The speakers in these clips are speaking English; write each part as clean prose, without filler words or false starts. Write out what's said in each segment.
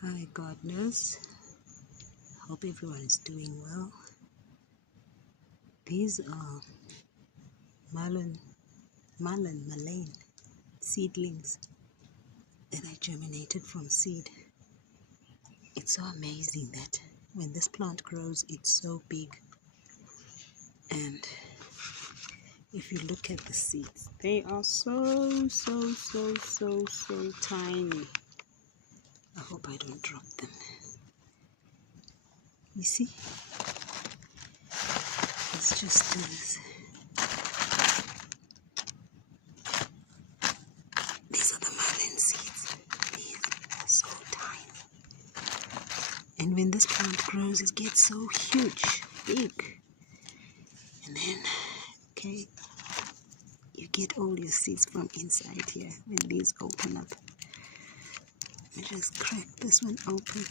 Hi gardeners, hope everyone is doing well. These are mullein seedlings that I germinated from seed. It's so amazing that when this plant grows, it's so big. And if you look at the seeds, they are so tiny. I hope I don't drop them. You see? Let's just do this. These are the mullein seeds. These are so tiny. And when this plant grows, it gets so huge, big. And then, okay, you get all your seeds from inside here. When these open up, I just crack this one open.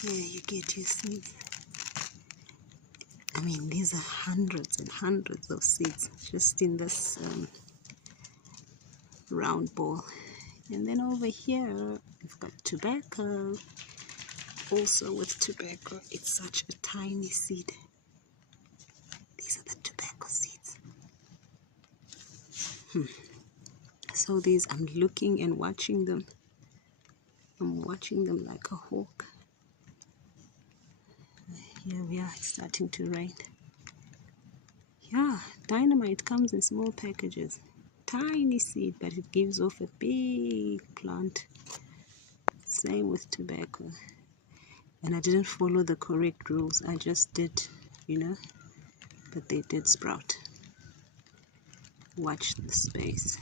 Here you get your seeds. I mean, these are hundreds and hundreds of seeds just in this round ball. And then over here, we've got tobacco. Also with tobacco, it's such a tiny seed. These are the tobacco seeds. So these, I'm looking and watching them. I'm watching them like a hawk. Here we are, it's starting to rain. Yeah, dynamite comes in small packages. Tiny seed, but it gives off a big plant. Same with tobacco. And I didn't follow the correct rules. I just did, but they did sprout. Watch the space.